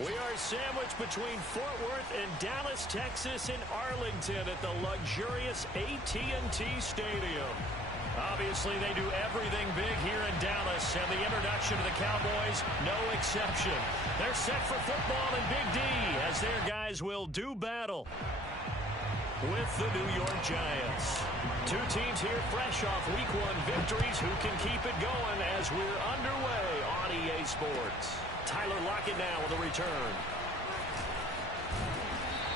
We are sandwiched between Fort Worth and Dallas, Texas, and Arlington at the luxurious AT&T Stadium. Obviously, they do everything big here in Dallas, and the introduction to the Cowboys, no exception. They're set for football in Big D as their guys will do battle with the New York Giants. Two teams here fresh off Week 1 victories who can keep it going as we're underway on EA Sports. Tyler Lockett now with a return.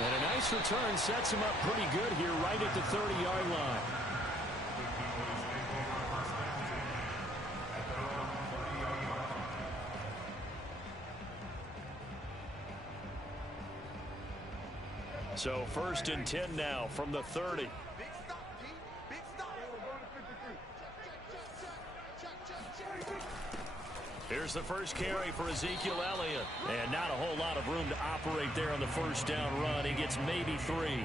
And a nice return sets him up pretty good here right at the 30-yard line. So 1st and 10 now from the 30. Here's the first carry for Ezekiel Elliott. And not a whole lot of room to operate there on the first down run. He gets maybe 3.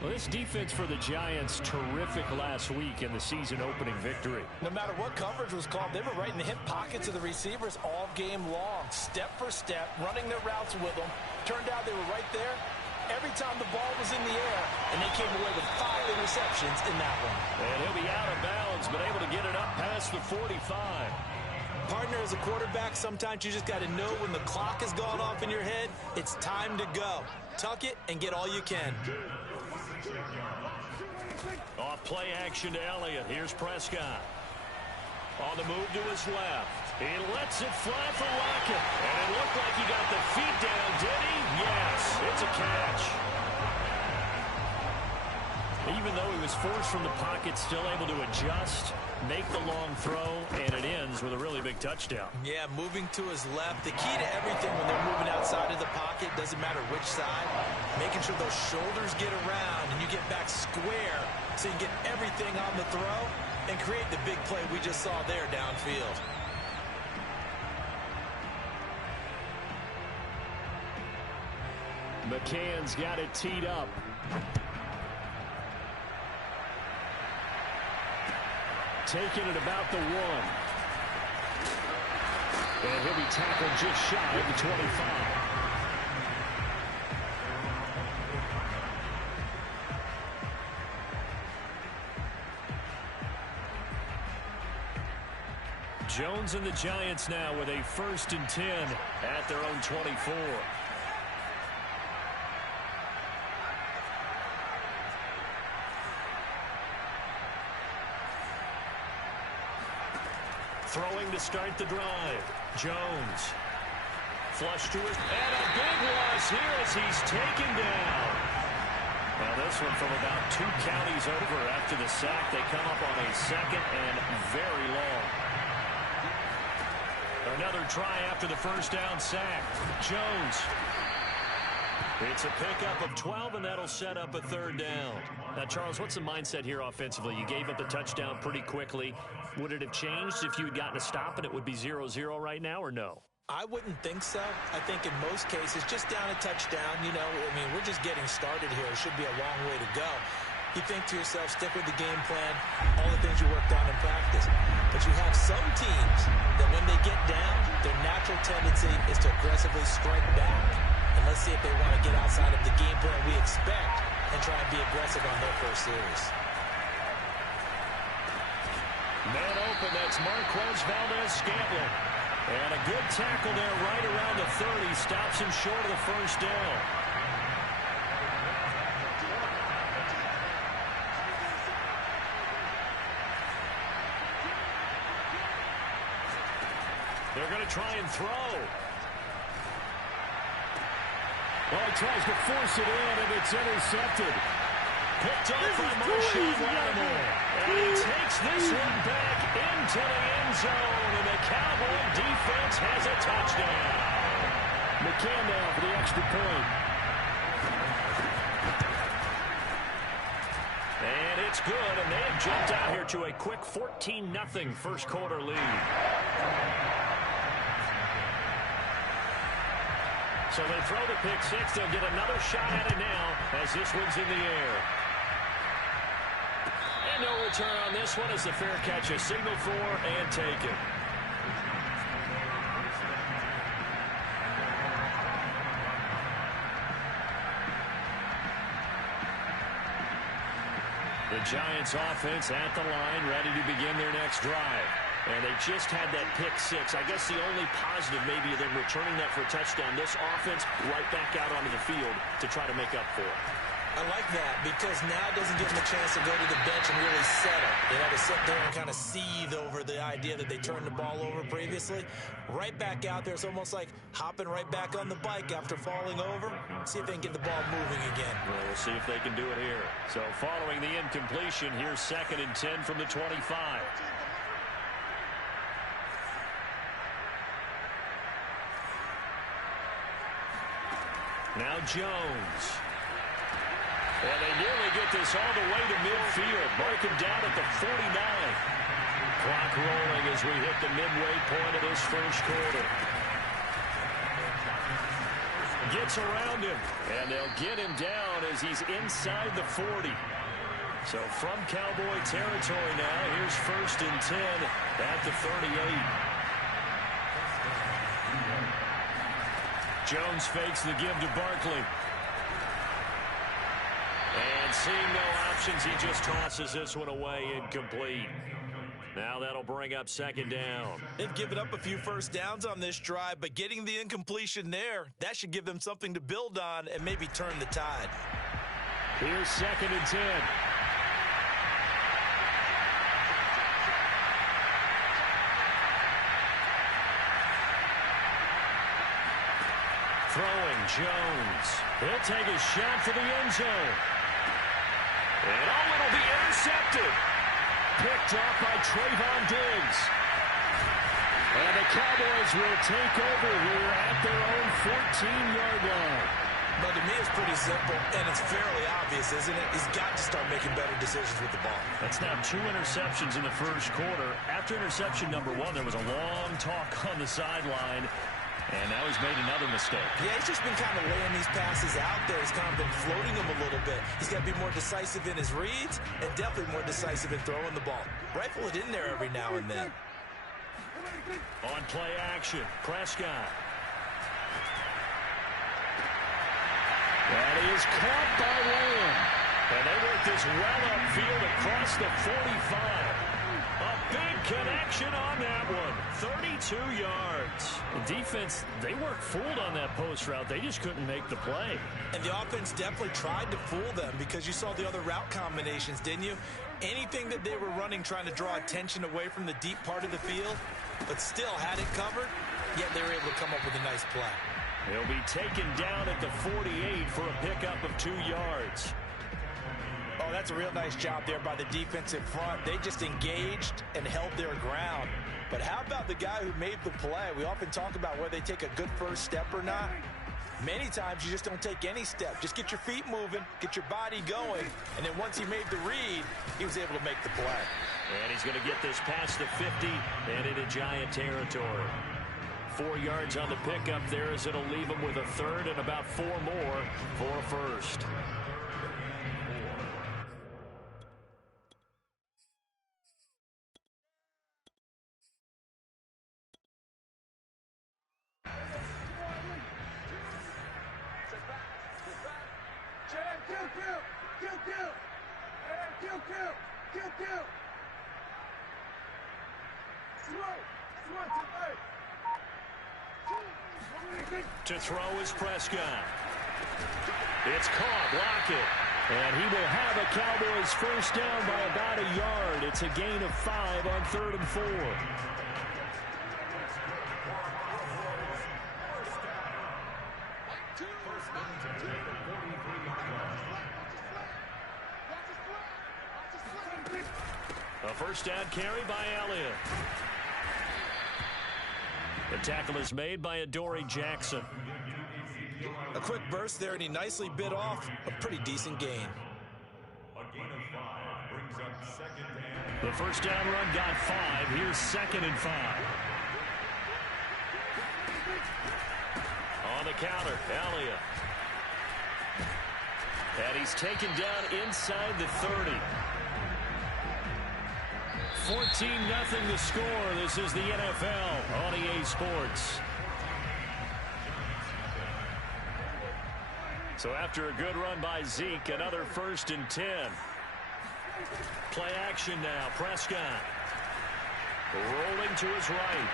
Well, this defense for the Giants, terrific last week in the season-opening victory. No matter what coverage was called, they were right in the hip pockets of the receivers all game long. Step for step, running their routes with them. Turned out they were right there every time the ball was in the air, and they came away with 5 interceptions in that one. And he'll be out of bounds, but able to get it up past the 45. Partner, as a quarterback, sometimes you just got to know when the clock has gone off in your head, it's time to go. Tuck it and get all you can. Off play action to Elliott. Here's Prescott. On the move to his left. He lets it fly for Lockett. And it looked like he got the feet down, did he? Yes, it's a catch. Even though he was forced from the pocket, still able to adjust, make the long throw, and it ends with a really big touchdown. Yeah, moving to his left. The key to everything when they're moving outside of the pocket, doesn't matter which side, making sure those shoulders get around and you get back square so you get everything on the throw and create the big play we just saw there downfield. McCann's got it teed up. Taking it about the 1. And he'll be tackled just shy of the 25. Jones and the Giants now with a 1st and 10 at their own 24. Throwing to start the drive. Jones. Flush to his... And a big loss here as he's taken down. Now this one from about 2 counties over after the sack. They come up on a 2nd and very long. Another try after the first down sack. Jones. It's a pickup of 12, and that'll set up a 3rd down. Now, Charles, what's the mindset here offensively? You gave up the touchdown pretty quickly. Would it have changed if you had gotten a stop and it would be 0-0 right now, or no? I wouldn't think so. I think in most cases, just down a touchdown, you know, I mean, we're just getting started here. It should be a long way to go. You think to yourself, stick with the game plan, all the things you worked on in practice. But you have some teams that when they get down, their natural tendency is to aggressively strike back. And let's see if they want to get outside of the game plan we expect and try and be aggressive on their first series. Man open, that's Marquez Valdez-Scantling. And a good tackle there right around the 30. Stops him short of the first down. They're going to try and throw. Well, he tries to force it in, and it's intercepted. Picked off by Marshawn Lattimore. And he takes this one back into the end zone, and the Cowboy defense has a touchdown. McCann now for the extra point. And it's good, and they have jumped out here to a quick 14-0 first quarter lead. So they throw the pick 6. They'll get another shot at it now as this one's in the air. And no return on this one as the fair catch is signaled for and taken. The Giants offense at the line, ready to begin their next drive. And they just had that pick six. I guess the only positive maybe them returning that for a touchdown. This offense right back out onto the field to try to make up for it. I like that because now it doesn't give them a chance to go to the bench and really settle. They had to sit there and kind of seethe over the idea that they turned the ball over previously. Right back out there. It's almost like hopping right back on the bike after falling over. See if they can get the ball moving again. Well, we'll see if they can do it here. So following the incompletion, here's 2nd and 10 from the 25. Now Jones. And they nearly get this all the way to midfield. Mark him down at the 49. Clock rolling as we hit the midway point of this first quarter. Gets around him. And they'll get him down as he's inside the 40. So from Cowboy territory now, here's 1st and 10 at the 38. Jones fakes the give to Barkley. And seeing no options, he just tosses this one away incomplete. Now that'll bring up 2nd down. They've given up a few first downs on this drive, but getting the incompletion there, that should give them something to build on and maybe turn the tide. Here's 2nd and 10. Throwing Jones. He'll take a shot for the end zone. And it'll be intercepted. Picked off by Trayvon Diggs. And the Cowboys will take over here at their own 14-yard line. But to me, it's pretty simple, and it's fairly obvious, isn't it? He's got to start making better decisions with the ball. That's now 2 interceptions in the first quarter. After interception number 1, there was a long talk on the sideline. And now he's made another mistake. Yeah, he's just been kind of laying these passes out there. He's kind of been floating them a little bit. He's got to be more decisive in his reads and definitely more decisive in throwing the ball. Rifle it in there every now and then. On play action, Prescott. That is caught by Lamb. And they work this well upfield across the 45. A big connection on that one. 32 yards. The defense, they weren't fooled on that post route. They just couldn't make the play. And the offense definitely tried to fool them because you saw the other route combinations, didn't you? Anything that they were running trying to draw attention away from the deep part of the field, but still had it covered, yet they were able to come up with a nice play. He'll be taken down at the 48 for a pickup of 2 yards. Oh, that's a real nice job there by the defensive front. They just engaged and held their ground. But how about the guy who made the play? We often talk about whether they take a good first step or not. Many times you just don't take any step. Just get your feet moving, get your body going, and then once he made the read, he was able to make the play. And he's going to get this past the 50 and into Giant territory. 4 yards on the pickup there as it'll leave him with a third and about 4 more for a first. To throw is Prescott. It's caught. Block it. And he will have a Cowboys first down by about a yard. It's a gain of 5 on 3rd and 4. A first down carry by Elliott. The tackle is made by Adoree Jackson. A quick burst there, and he nicely bit off a pretty decent gain. The first down run got 5. Here's 2nd and 5. On the counter, Elliott. And he's taken down inside the 30. 14-0 the score. This is the NFL on EA Sports. So after a good run by Zeke, another 1st and 10. Play action now. Prescott rolling to his right.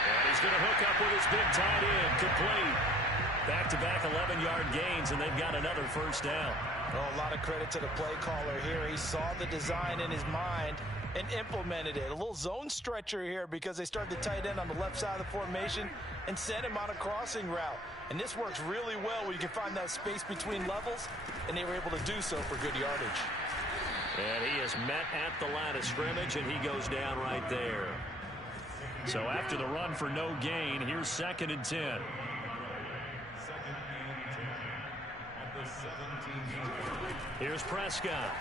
And he's going to hook up with his big tight end. Complete. Back-to-back 11-yard gains, and they've got another first down. Oh, a lot of credit to the play caller here. He saw the design in his mind and implemented it. A little zone stretcher here because they started the tight end on the left side of the formation and sent him on a crossing route. And this works really well when you can find that space between levels, and they were able to do so for good yardage. And he is met at the line of scrimmage, and he goes down right there. So after the run for no gain, here's 2nd and 10. Here's Prescott.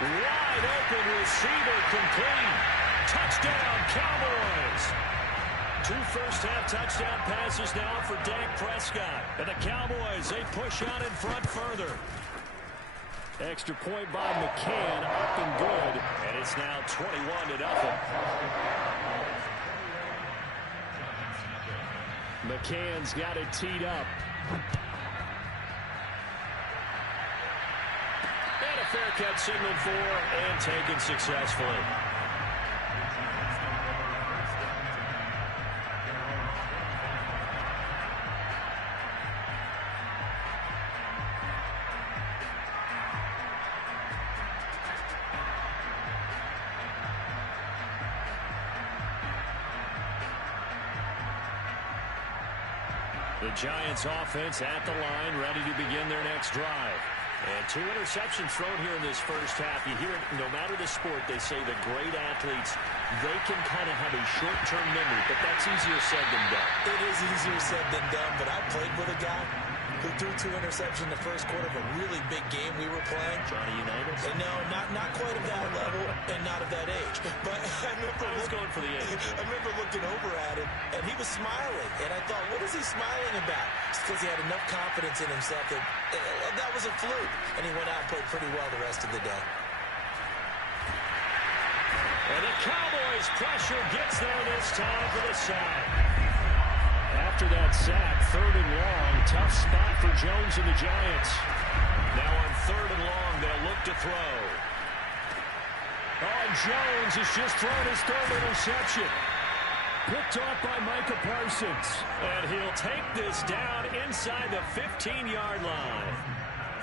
Wide open receiver, complete. Touchdown, Cowboys. 2 first-half touchdown passes now for Dak Prescott. And the Cowboys, they push out in front further. Extra point by McCann, up and good. And it's now 21-0. McCann's got it teed up. And a fair catch signaled for and taken successfully. The Giants offense at the line, ready to begin their next drive. And 2 interceptions thrown here in this first half. You hear it, no matter the sport, they say the great athletes, they can kind of have a short-term memory, but that's easier said than done. It is easier said than done, but I played with a guy who threw 2 interceptions in the first quarter of a really big game we were playing. Johnny Unitas? And no, not quite of that level and not of that age. But I was going for the age. I remember looking over at him, and he was smiling. And I thought, what is he smiling about? It's because he had enough confidence in himself that that was a fluke. And he went out and played pretty well the rest of the day. And the Cowboys' pressure gets there this time for the sack. After that sack, 3rd and long, tough spot for Jones and the Giants. Now on 3rd and long, they'll look to throw. Oh, Jones has just thrown his 3rd interception. Picked off by Micah Parsons. And he'll take this down inside the 15-yard line.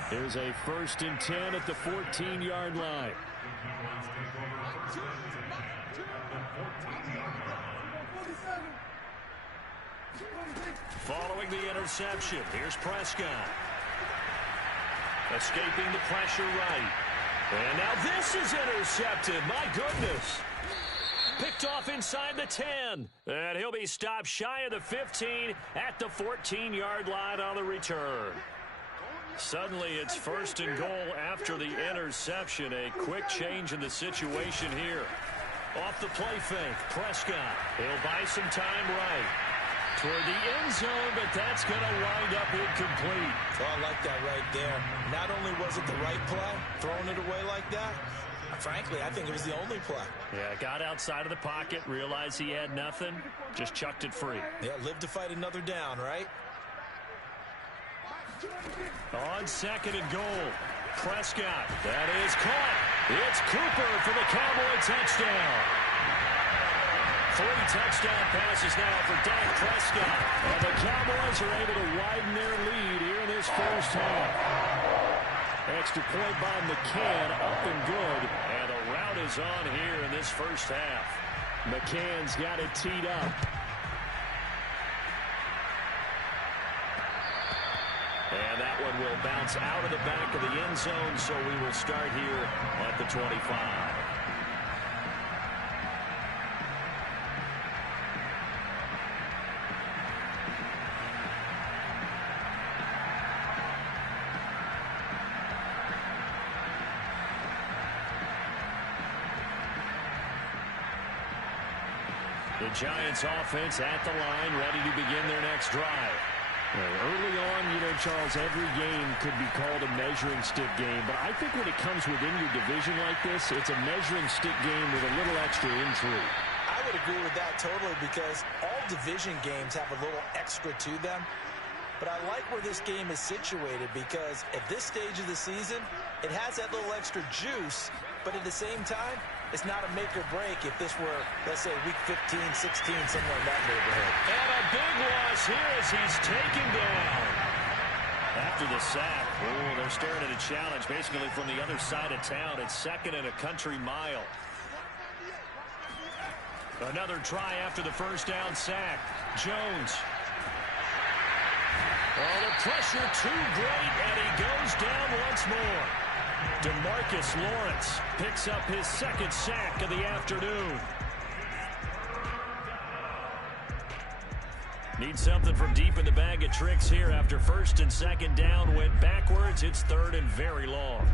Here's a 1st and 10 at the 14-yard line. Following the interception, here's Prescott. Escaping the pressure right. And now this is intercepted. My goodness. Picked off inside the 10. And he'll be stopped shy of the 15 at the 14-yard line on the return. Suddenly it's 1st and goal after the interception. A quick change in the situation here. Off the play fake, Prescott. He'll buy some time right. Toward the end zone, but that's going to wind up incomplete. Oh, I like that right there. Not only was it the right play, throwing it away like that, frankly, I think it was the only play. Yeah, got outside of the pocket, realized he had nothing, just chucked it free. Yeah, live to fight another down, right? On 2nd and goal, Prescott. That is caught. It's Cooper for the Cowboy touchdown. 3 touchdown passes now for Dak Prescott. And the Cowboys are able to widen their lead here in this first half. Extra point by McCann, up and good. And the route is on here in this first half. McCann's got it teed up. And that one will bounce out of the back of the end zone, so we will start here at the 25. The Giants offense at the line, ready to begin their next drive. Early on, Charles, every game could be called a measuring stick game. But I think when it comes within your division like this, it's a measuring stick game with a little extra intrigue. I would agree with that totally because all division games have a little extra to them. But I like where this game is situated because at this stage of the season, it has that little extra juice, but at the same time, it's not a make or break if this were, let's say, week 15, 16, somewhere in that neighborhood. And a big loss here as he's taken down. After the sack, they're staring at a challenge basically from the other side of town. It's second and a country mile. Another try after the first down sack. Jones. Oh, the pressure too great, and he goes down once more. DeMarcus Lawrence picks up his second sack of the afternoon. Need something from deep in the bag of tricks here after first and second down went backwards. It's third and very long.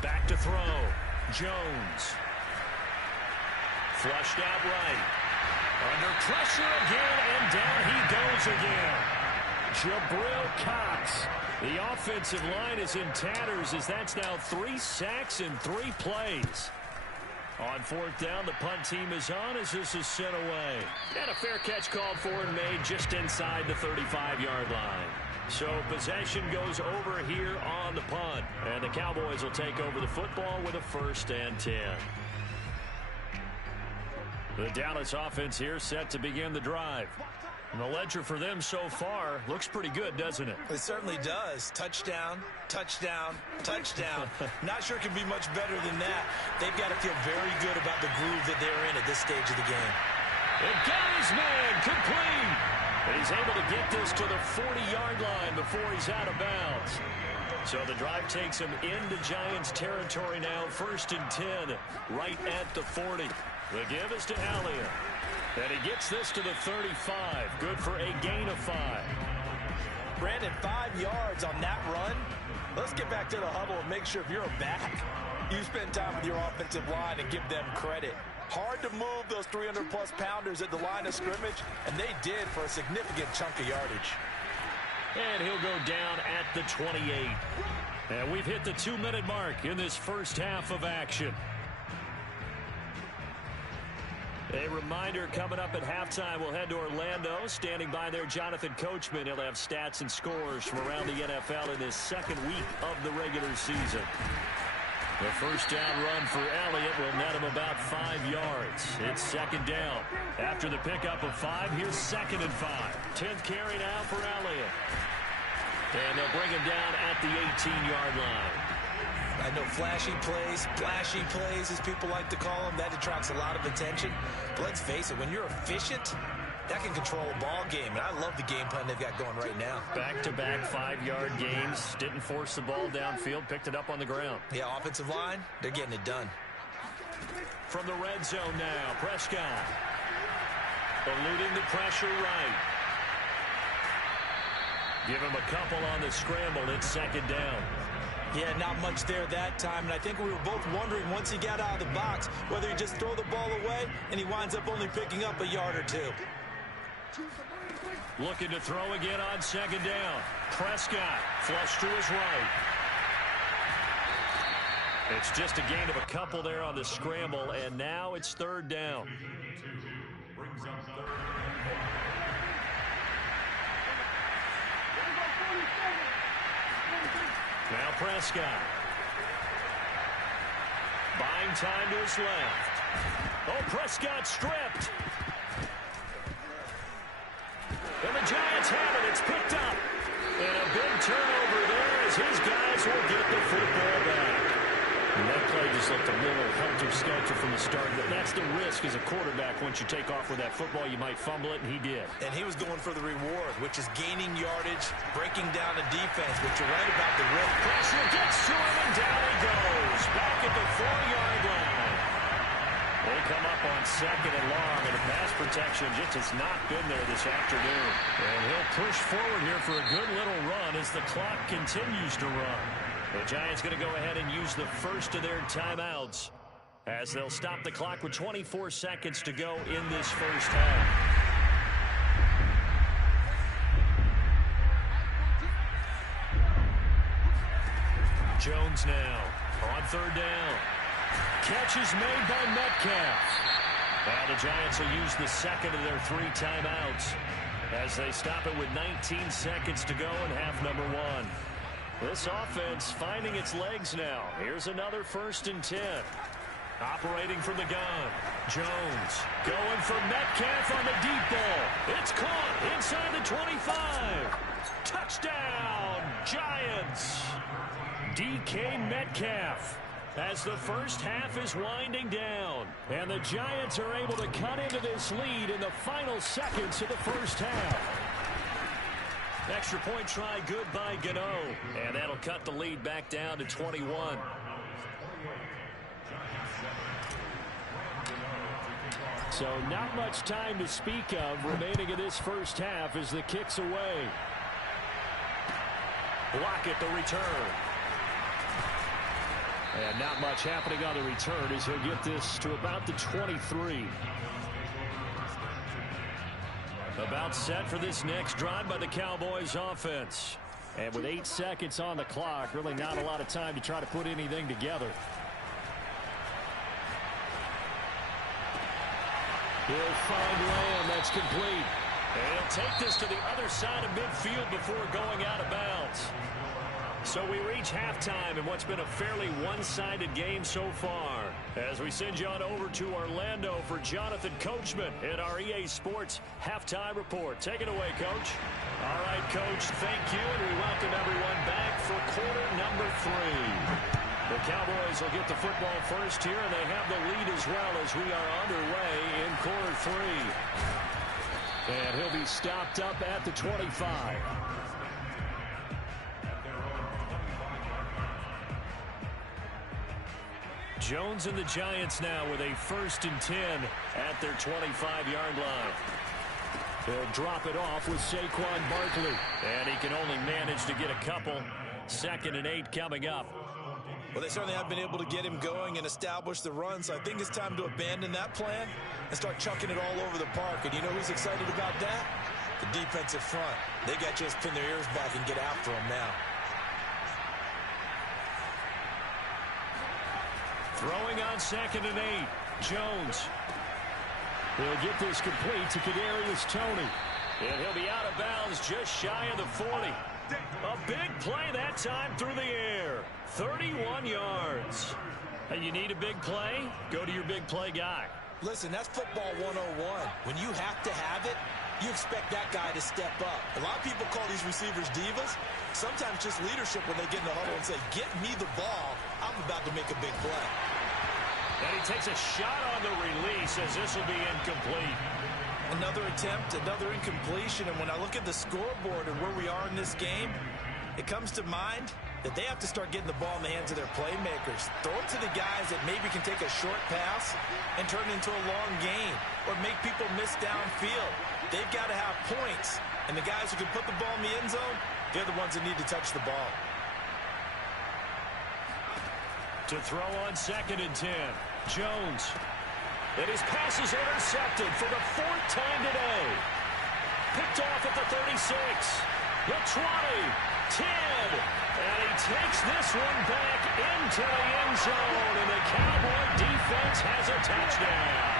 Back to throw. Jones. Flushed out right. Under pressure again, and down he goes again. Jabril Cox. The offensive line is in tatters as that's now 3 sacks in 3 plays. On fourth down, the punt team is on as this is sent away. And a fair catch called for and made just inside the 35-yard line. So possession goes over here on the punt. And the Cowboys will take over the football with a 1st and 10. The Dallas offense here set to begin the drive. And the ledger for them so far looks pretty good, doesn't it? It certainly does. Touchdown, touchdown, touchdown. Not sure it can be much better than that. They've got to feel very good about the groove that they're in at this stage of the game. And got his man complete. And he's able to get this to the 40-yard line before he's out of bounds. So the drive takes him into Giants territory now, 1st and 10, right at the 40. The give is to Elliott. And he gets this to the 35. Good for a gain of 5. Brandon, 5 yards on that run. Let's get back to the huddle and make sure if you're a back, you spend time with your offensive line and give them credit. Hard to move those 300-plus pounders at the line of scrimmage, and they did for a significant chunk of yardage. And he'll go down at the 28. And we've hit the 2-minute mark in this first half of action. A reminder coming up at halftime, we'll head to Orlando. Standing by there, Jonathan Coachman. He'll have stats and scores from around the NFL in his second week of the regular season. The first down run for Elliott will net him about 5 yards. It's second down. After the pickup of 5, here's 2nd and 5. 10th carry now for Elliott. And they'll bring him down at the 18-yard line. I know flashy plays, as people like to call them, that attracts a lot of attention. But let's face it, when you're efficient, that can control a ball game. And I love the game plan they've got going right now. Back-to-back 5-yard gains. Didn't force the ball downfield. Picked it up on the ground. Yeah, offensive line, they're getting it done. From the red zone now, Prescott. Eluding the pressure right. Give him a couple on the scramble. It's second down. Yeah, not much there that time, and I think we were both wondering once he got out of the box whether he'd just throw the ball away, and he winds up only picking up a yard or 2. Looking to throw again on second down. Prescott flush to his right. It's just a gain of a couple there on the scramble, and now it's third down. Now Prescott. Buying time to his left. Oh, Prescott stripped. And the Giants have it. It's picked up. And a big turnover there as his guys will get the football back. And that play just looked a little helter-skelter from the start. But that's the risk as a quarterback. Once you take off with that football, you might fumble it, and he did. And he was going for the reward, which is gaining yardage, breaking down the defense. But you're right about the risk. Pressure gets to him, and down he goes. Back at the 4-yard line. They come up on second and long, and the pass protection just has not been there this afternoon. And he'll push forward here for a good little run as the clock continues to run. The Giants going to go ahead and use the first of their timeouts as they'll stop the clock with 24 seconds to go in this first half. Jones now on third down. Catch is made by Metcalf. Now the Giants will use the second of their 3 timeouts. as they stop it with 19 seconds to go in half number one. This offense finding its legs now. Here's another 1st and 10. Operating from the gun. Jones going for Metcalf on the deep ball. It's caught inside the 25. Touchdown, Giants. DK Metcalf as the first half is winding down. And the Giants are able to cut into this lead in the final seconds of the first half. Extra point try good by Gano. And that'll cut the lead back down to 21. So not much time to speak of remaining in this first half as the kick's away. Lockett the return. And not much happening on the return as he'll get this to about the 23. About set for this next drive by the Cowboys offense. And with 8 seconds on the clock, really not a lot of time to try to put anything together. He'll find Lamb. That's complete. And he'll take this to the other side of midfield before going out of bounds. So we reach halftime in what's been a fairly one-sided game so far. As we send you on over to Orlando for Jonathan Coachman at our EA Sports Halftime Report. Take it away, Coach. All right, Coach, thank you, and we welcome everyone back for quarter number 3. The Cowboys will get the football first here, and they have the lead as well as we are underway in quarter 3. And he'll be stopped up at the 25. Jones and the Giants now with a 1st and 10 at their 25-yard line. They'll drop it off with Saquon Barkley. And he can only manage to get a couple. 2nd and 8 coming up. Well, they certainly have been able to get him going and establish the run, so I think it's time to abandon that plan and start chucking it all over the park. And you know who's excited about that? The defensive front. They got to just pin their ears back and get after him now. Throwing on 2nd and 8. Jones. He'll get this complete to Kadarius Toney. And he'll be out of bounds just shy of the 40. A big play that time through the air. 31 yards. And you need a big play? Go to your big play guy. Listen, that's football 101. When you have to have it, you expect that guy to step up. A lot of people call these receivers divas. Sometimes just leadership when they get in the huddle and say, get me the ball. I'm about to make a big play. And he takes a shot on the release as this will be incomplete. Another attempt, another incompletion. And when I look at the scoreboard and where we are in this game, it comes to mind that they have to start getting the ball in the hands of their playmakers. Throw it to the guys that maybe can take a short pass and turn it into a long gain or make people miss downfield. They've got to have points. And the guys who can put the ball in the end zone, they're the ones that need to touch the ball. To throw on 2nd and 10. Jones. And his pass is intercepted for the 4th time today. Picked off at the 36. The 20. 10. And he takes this one back into the end zone. And the Cowboy defense has a touchdown.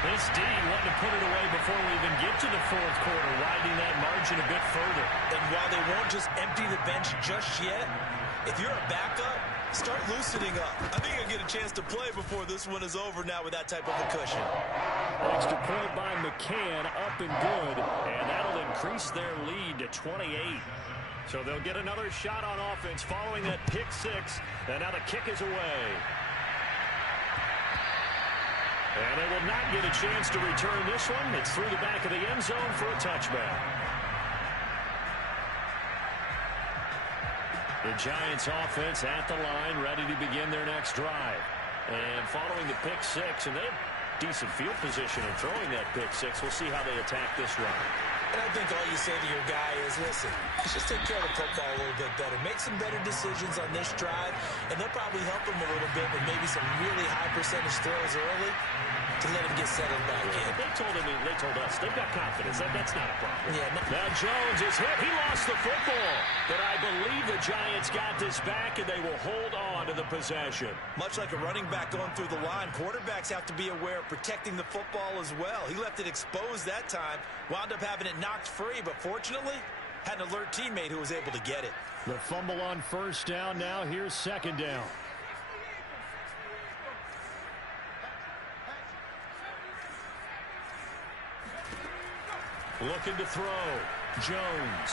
This D wanted to put it away before we even get to the 4th quarter, widening that margin a bit further. And while they won't just empty the bench just yet, if you're a backup, start loosening up. I think you'll get a chance to play before this one is over now with that type of a cushion. Extra point by McCann, up and good, and that'll increase their lead to 28. So they'll get another shot on offense following that pick 6, and now the kick is away. And they will not get a chance to return this one. It's through the back of the end zone for a touchback. The Giants offense at the line, ready to begin their next drive. And following the pick 6, and they have decent field position in throwing that pick 6. We'll see how they attack this run. And I think all you say to your guy is, listen, let's just take care of the football a little bit better. Make some better decisions on this drive, and they'll probably help him a little bit with maybe some really high percentage throws early to let him get settled back in. They told us they've got confidence. That's not a problem. Yeah, now Jones is hit. He lost the football. But I believe the Giants got this back, and they will hold on to the possession. Much like a running back going through the line, quarterbacks have to be aware of protecting the football as well. He left it exposed that time, wound up having it knocked free, but fortunately had an alert teammate who was able to get it. The fumble on first down. Now here's second down. Looking to throw. Jones.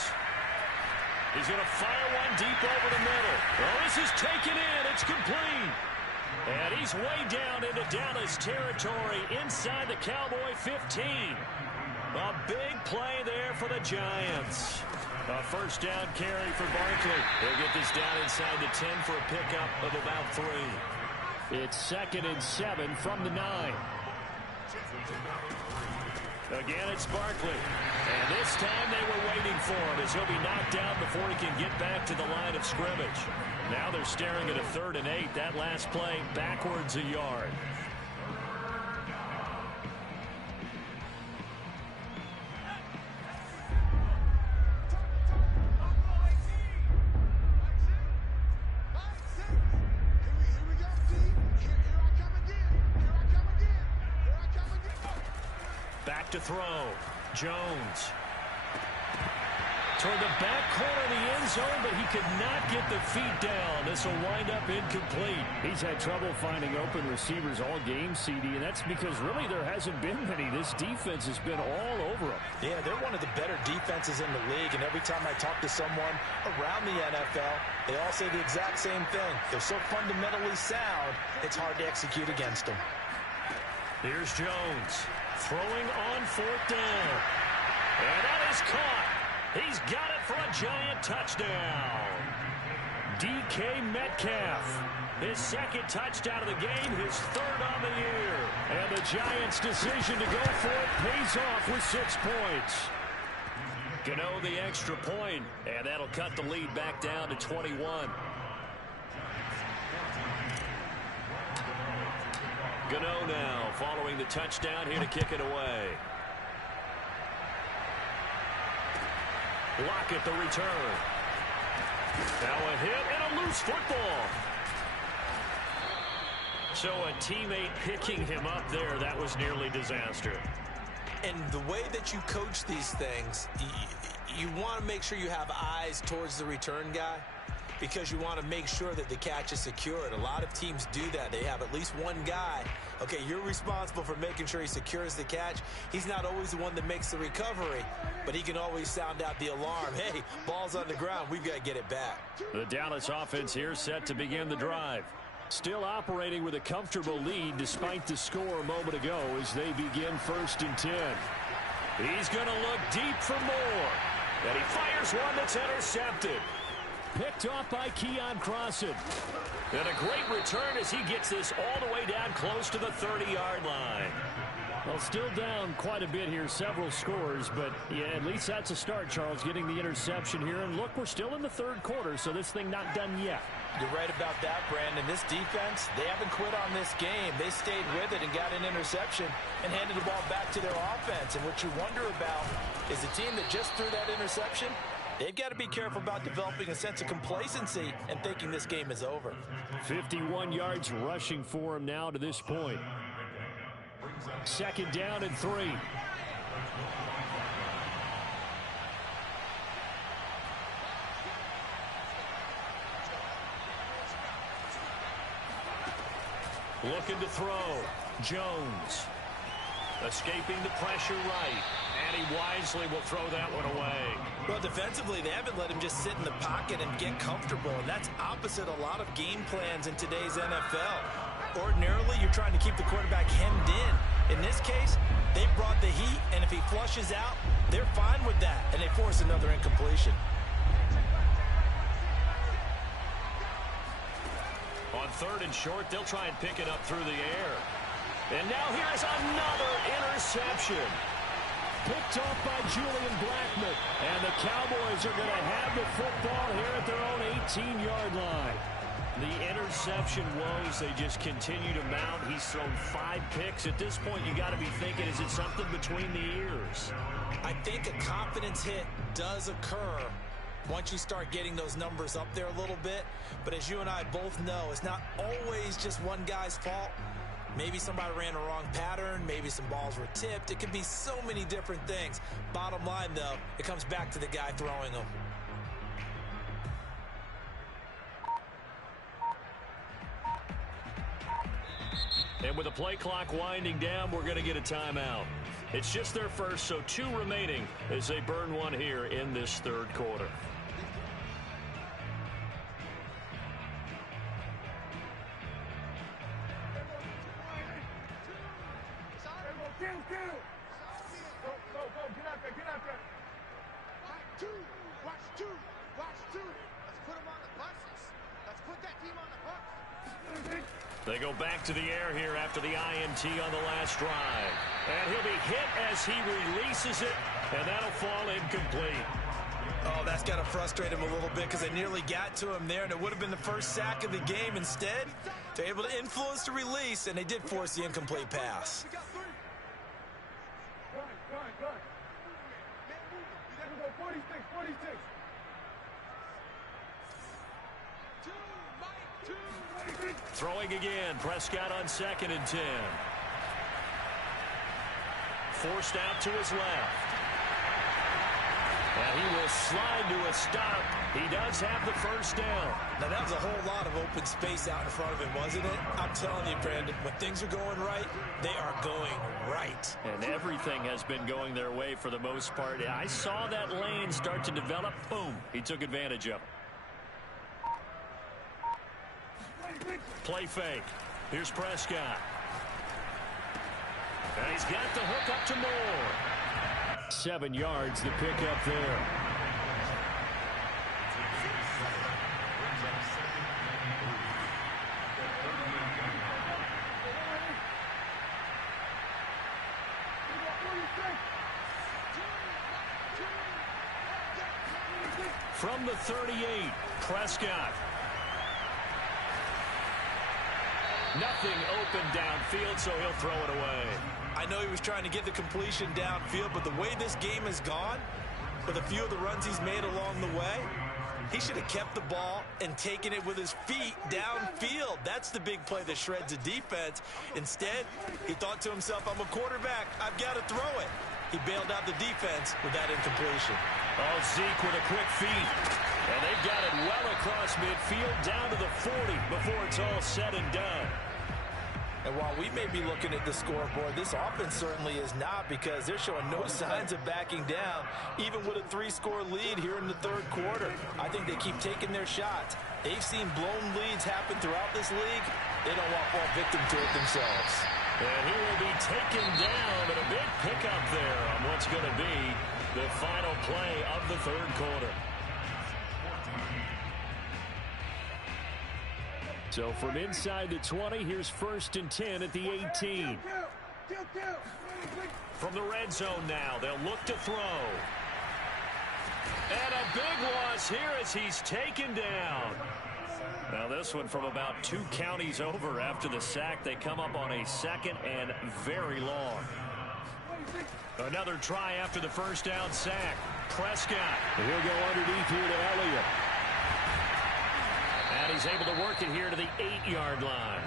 He's going to fire one deep over the middle. Oh, this is taken in. It's complete. And he's way down into Dallas territory inside the Cowboy 15. A big play there for the Giants. A first down carry for Barkley. He'll get this down inside the 10 for a pickup of about 3. It's 2nd and 7 from the 9. Again, it's Barkley. And this time they were waiting for him as he'll be knocked down before he can get back to the line of scrimmage. Now they're staring at a 3rd and 8. That last play backwards a yard. Back to throw. Jones. Toward the back corner of the end zone, but he could not get the feet down. This will wind up incomplete. He's had trouble finding open receivers all game, CD, and that's because really there hasn't been many. This defense has been all over him. Yeah, they're one of the better defenses in the league, and every time I talk to someone around the NFL, they all say the exact same thing. They're so fundamentally sound, it's hard to execute against them. Here's Jones. Throwing on 4th down. And that is caught. He's got it for a Giant touchdown. DK Metcalf. His 2nd touchdown of the game, his 3rd on the year. And the Giants' decision to go for it pays off with 6 points. Gano the extra point, and that'll cut the lead back down to 21. Gano now following the touchdown here to kick it away. Lockett the return. Now a hit and a loose football. So a teammate picking him up there, that was nearly disaster. And the way that you coach these things, you want to make sure you have eyes towards the return guy, because you want to make sure that the catch is secured. A lot of teams do that. They have at least one guy. Okay, you're responsible for making sure he secures the catch. He's not always the one that makes the recovery, but he can always sound out the alarm. Hey, ball's on the ground. We've got to get it back. The Dallas offense here set to begin the drive. Still operating with a comfortable lead despite the score a moment ago as they begin 1st and 10. He's going to look deep for more. And he fires one that's intercepted. Picked off by Keon Crossan. And a great return as he gets this all the way down close to the 30-yard line. Well, still down quite a bit here, several scores, but yeah, at least that's a start, Charles, getting the interception here. And look, we're still in the 3rd quarter, so this thing not done yet. You're right about that, Brandon. This defense, they haven't quit on this game. They stayed with it and got an interception and handed the ball back to their offense. And what you wonder about is the team that just threw that interception, they've got to be careful about developing a sense of complacency and thinking this game is over. 51 yards rushing for him now to this point. 2nd down and 3. Looking to throw. Jones. Escaping the pressure right. And he wisely will throw that one away. Well, defensively, they haven't let him just sit in the pocket and get comfortable. And that's opposite a lot of game plans in today's NFL. Ordinarily, you're trying to keep the quarterback hemmed in. In this case, they brought the heat, and if he flushes out, they're fine with that, and they force another incompletion. On 3rd and short, they'll try and pick it up through the air. And now here's another interception. picked off by Julian Blackmon. And the Cowboys are going to have the football here at their own 18-yard line. The interception woes, they just continue to mount. He's thrown 5 picks. At this point, you got to be thinking, is it something between the ears? I think a confidence hit does occur once you start getting those numbers up there a little bit. But as you and I both know, it's not always just one guy's fault. Maybe somebody ran a wrong pattern. Maybe some balls were tipped. It could be so many different things. Bottom line, though, it comes back to the guy throwing them. And with the play clock winding down, we're going to get a timeout. It's just their first, so 2 remaining as they burn one here in this third quarter. They go back to the air here after the INT on the last drive. And he'll be hit as he releases it, and that'll fall incomplete. Oh, that's got to frustrate him a little bit because they nearly got to him there, and it would have been the first sack of the game. Instead, they're able to influence the release, and they did force the incomplete pass. Throwing again, Prescott on 2nd and 10. Forced out to his left. And he will slide to a stop. He does have the first down. Now, that was a whole lot of open space out in front of him, wasn't it? I'm telling you, Brandon, when things are going right, they are going right. And everything has been going their way for the most part. I saw that lane start to develop. Boom. He took advantage of it. Play fake. Here's Prescott. And he's got the hook up to Moore. 7 yards, the pickup there. From the 38, Prescott. Nothing open downfield, so he'll throw it away. I know he was trying to get the completion downfield, but the way this game has gone, with a few of the runs he's made along the way, he should have kept the ball and taken it with his feet downfield. That's the big play that shreds the defense. Instead, he thought to himself, I'm a quarterback. I've got to throw it. He bailed out the defense with that incompletion. Oh, Zeke with a quick feed. And they've got it well across midfield down to the 40 before it's all said and done. And while we may be looking at the scoreboard, this offense certainly is not, because they're showing no signs of backing down, even with a 3-score lead here in the third quarter. I think they keep taking their shots. They've seen blown leads happen throughout this league. They don't want to fall victim to it themselves. And he will be taken down, and a big pickup there on what's going to be the final play of the third quarter. So from inside the 20, here's 1st and 10 at the 18. From the red zone now, they'll look to throw. And a big loss here as he's taken down. Now this one from about 2 counties over after the sack. They come up on a 2nd and very long. Another try after the first down sack. Prescott. And he'll go underneath here to Elliott. And he's able to work it here to the 8-yard line.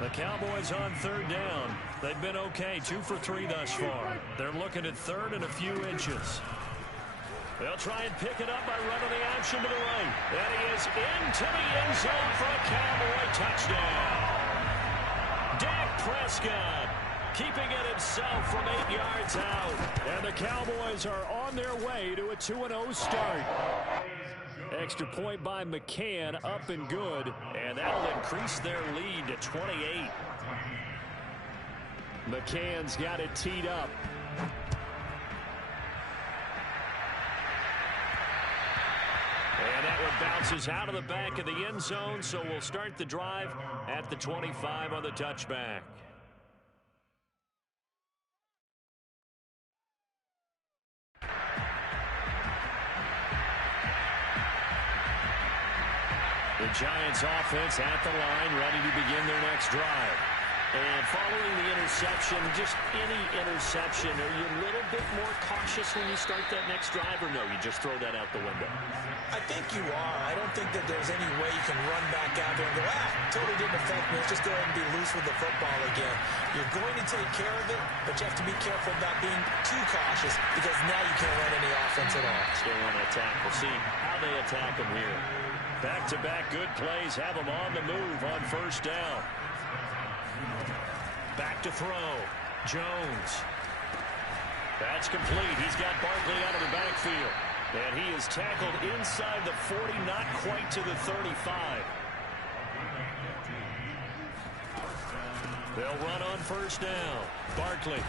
The Cowboys on 3rd down. They've been okay, 2 for 3 thus far. They're looking at 3rd and a few inches. They'll try and pick it up by running the option to the right. And he is into the end zone for a Cowboy touchdown. Dak Prescott keeping it himself from 8 yards out. And the Cowboys are on their way to a 2-0 start. Extra point by McCann, up and good. And that'll increase their lead to 28. McCann's got it teed up. And that one bounces out of the back of the end zone, so we'll start the drive at the 25 on the touchback. The Giants offense at the line, ready to begin their next drive. And following the interception, just any interception, are you a little bit more cautious when you start that next drive, or no, you just throw that out the window? I think you are. I don't think that there's any way you can run back out there and go, totally didn't affect me. Let's just go ahead and be loose with the football again. You're going to take care of it, but you have to be careful about being too cautious because now you can't run any offense at all. Still want to attack. We'll see how they attack them here. Back-to-back good plays have them on the move on first down. Back to throw. Jones. That's complete. He's got Barkley out of the backfield. And he is tackled inside the 40, not quite to the 35. They'll run on first down. Barkley.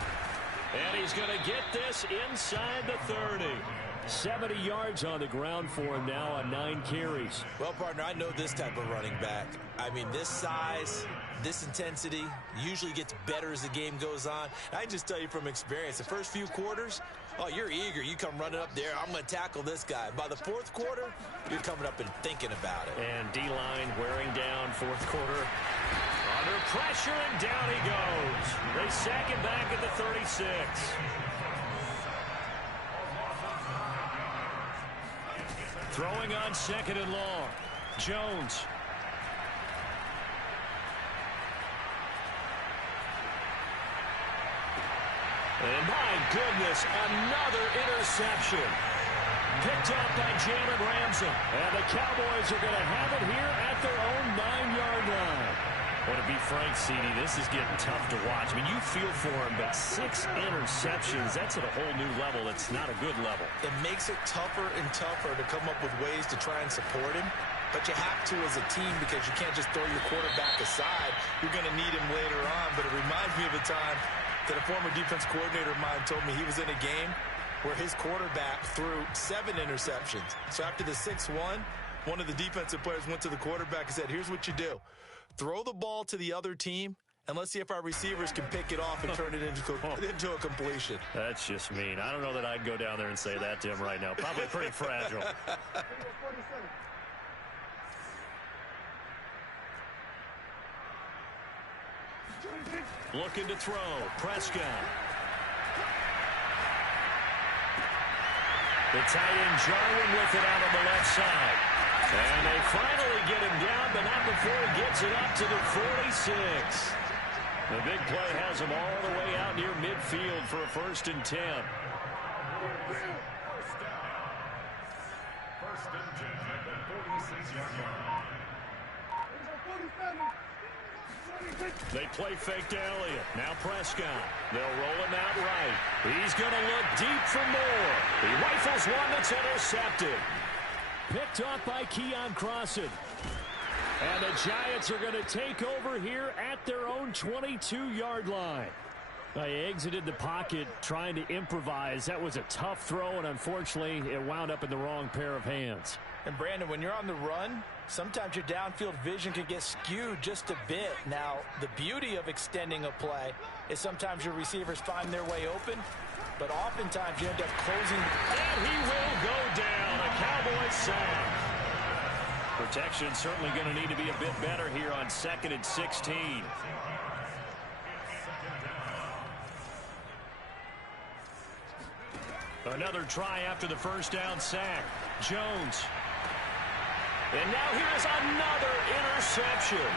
And he's going to get this inside the 30. 70 yards on the ground for him now on 9 carries. Well, partner, I know this type of running back. I mean, this size, this intensity usually gets better as the game goes on. I can just tell you from experience, the first few quarters, oh, you're eager. You come running up there, I'm going to tackle this guy. By the fourth quarter, you're coming up and thinking about it. And D-line wearing down fourth quarter. Under pressure, and down he goes. They sack him back at the 36. Throwing on second and long. Jones. And my goodness, another interception. Picked up by Jalen Ramsey. And the Cowboys are going to have it here at their own 9-yard line. Well, to be frank, CD, this is getting tough to watch. I mean, you feel for him, but 6 interceptions, that's at a whole new level. It's not a good level. It makes it tougher and tougher to come up with ways to try and support him. But you have to as a team because you can't just throw your quarterback aside. You're going to need him later on. But it reminds me of a time that a former defense coordinator of mine told me he was in a game where his quarterback threw 7 interceptions. So after the 6-1, one of the defensive players went to the quarterback and said, here's what you do. Throw the ball to the other team, and let's see if our receivers can pick it off and turn it into a completion. That's just mean. I don't know that I'd go down there and say that to him right now. Probably pretty fragile. Looking to throw. Prescott. The tight end Jarwin with it out on the left side. And they finally get him down, but not before he gets it up to the 46. The big play has him all the way out near midfield for a 1st and 10. They play fake to Elliott. Now Prescott. They'll roll him out right. He's going to look deep for more. He rifles one that's intercepted. Picked off by Keon Crossan. And the Giants are going to take over here at their own 22-yard line. They exited the pocket trying to improvise. That was a tough throw, and unfortunately, it wound up in the wrong pair of hands. And, Brandon, when you're on the run, sometimes your downfield vision can get skewed just a bit. Now, the beauty of extending a play is sometimes your receivers find their way open, but oftentimes you end up closing. And he will go down. A Cowboys sack. Protection certainly going to need to be a bit better here on 2nd and 16. Another try after the first down sack. Jones. And now here's another interception.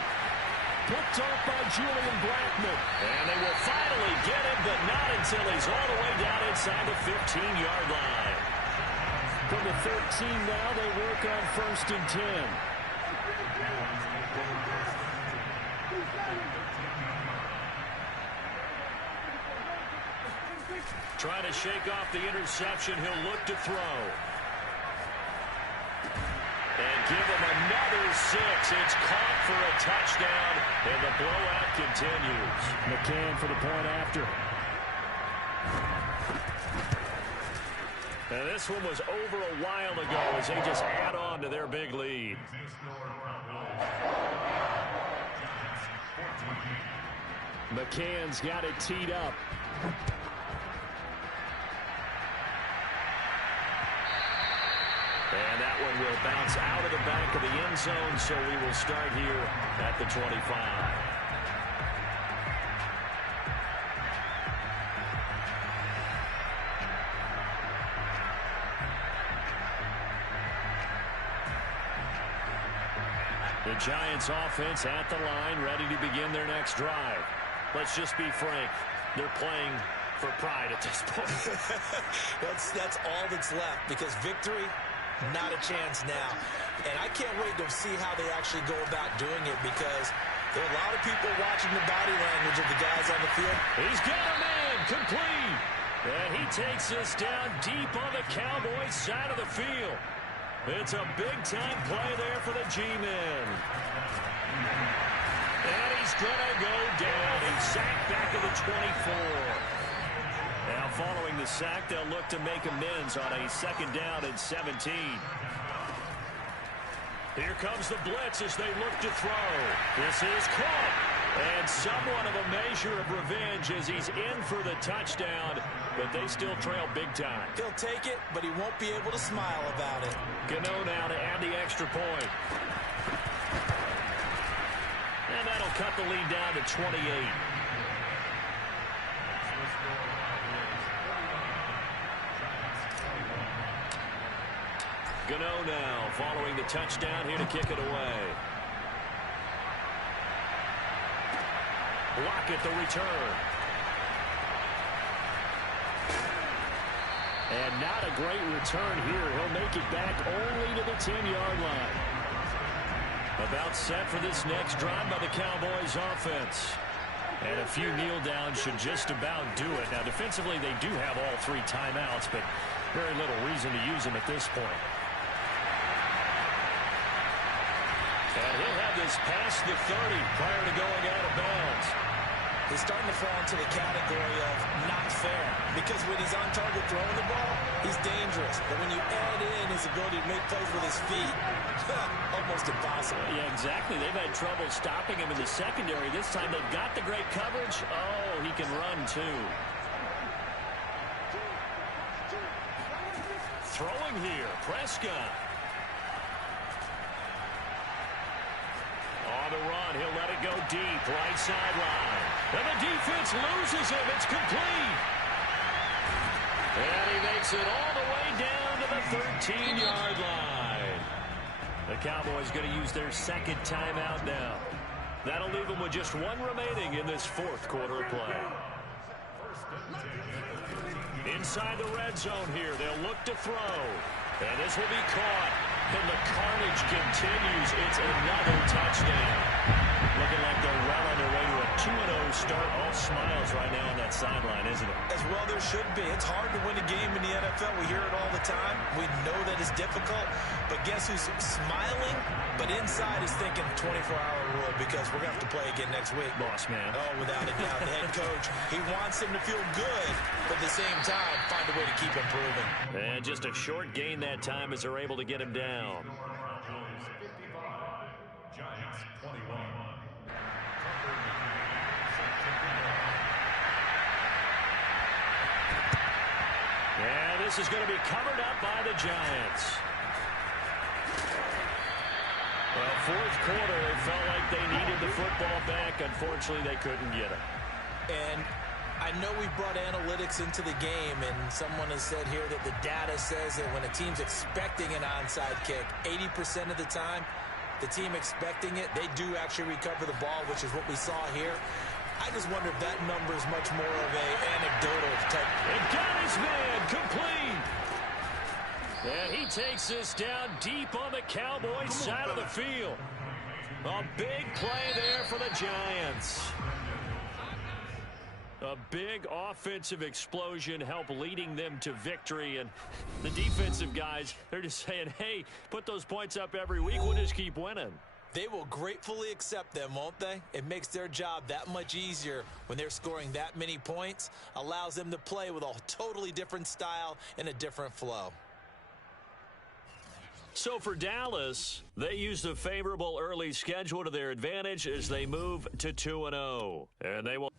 Picked off by Julian Blackmon. And they will finally get him, but not until he's all the way down inside the 15-yard line. From the 13 now, they work on 1st and 10. Trying to shake off the interception. He'll look to throw. And give him another 6. It's caught for a touchdown, and the blowout continues. McCann for the point after. And this one was over a while ago as they just add on to their big lead. McCann's got it teed up. And that one will bounce out of the back of the end zone, so we will start here at the 25. The Giants offense at the line, ready to begin their next drive. Let's just be frank. They're playing for pride at this point. That's all that's left, because victory, not a chance now. And I can't wait to see how they actually go about doing it, because there are a lot of people watching the body language of the guys on the field. He's got a man, complete. And he takes us down deep on the Cowboys side of the field. It's a big-time play there for the G-men. And he's going to go down. He's sacked back to the 24. Now, following the sack, they'll look to make amends on a second down and 17. Here comes the blitz as they look to throw. This is caught. And somewhat of a measure of revenge as he's in for the touchdown, but they still trail big time. He'll take it, but he won't be able to smile about it. Gano now to add the extra point. And that'll cut the lead down to 28. Gano now following the touchdown, here to kick it away. Lockett the return. And not a great return here. He'll make it back only to the 10-yard line. About set for this next drive by the Cowboys offense. And a few kneel downs should just about do it. Now, defensively, they do have all three timeouts, but very little reason to use them at this point. And he'll have this past the 30 prior to going out of bounds. He's starting to fall into the category of not fair, because when he's on target throwing the ball, he's dangerous. But when you add in his ability to make plays with his feet, almost impossible. Yeah, exactly. They've had trouble stopping him in the secondary. This time they've got the great coverage. Oh, he can run too. Throwing here, Prescott. On the run, he'll let it go deep, right sideline. And the defense loses him. It's complete. And he makes it all the way down to the 13-yard line. The Cowboys going to use their second timeout now. That'll leave them with just one remaining in this fourth quarter of play. Inside the red zone here, they'll look to throw. And this will be caught. And the carnage continues. It's another touchdown. Looking like they're well on their way to a 2-0 start. All smiles right now on that sideline, isn't it? As well there should be. It's hard to win a game in the NFL. We hear it all the time. We know that it's difficult. But guess who's smiling? But inside is thinking 24-hour rule, because we're going to have to play again next week. Boss man. Oh, without a doubt. The head coach, he wants him to feel good, but at the same time, find a way to keep improving. And just a short gain that time as they're able to get him down. And this is going to be covered up by the Giants. Well, fourth quarter, it felt like they needed the football back. Unfortunately, they couldn't get it. And I know we brought analytics into the game, and someone has said here that the data says that when a team's expecting an onside kick, 80% of the time, the team expecting it, they do actually recover the ball, which is what we saw here. I just wonder if that number is much more of a anecdotal type. It got his man complete. And he takes this down deep on the Cowboys side of the field. A big play there for the Giants. A big offensive explosion helped leading them to victory. And the defensive guys, they're just saying, hey, put those points up every week. We'll just keep winning. They will gratefully accept them, won't they? It makes their job that much easier when they're scoring that many points. Allows them to play with a totally different style and a different flow. So for Dallas, they used a favorable early schedule to their advantage as they move to 2-0. And they will...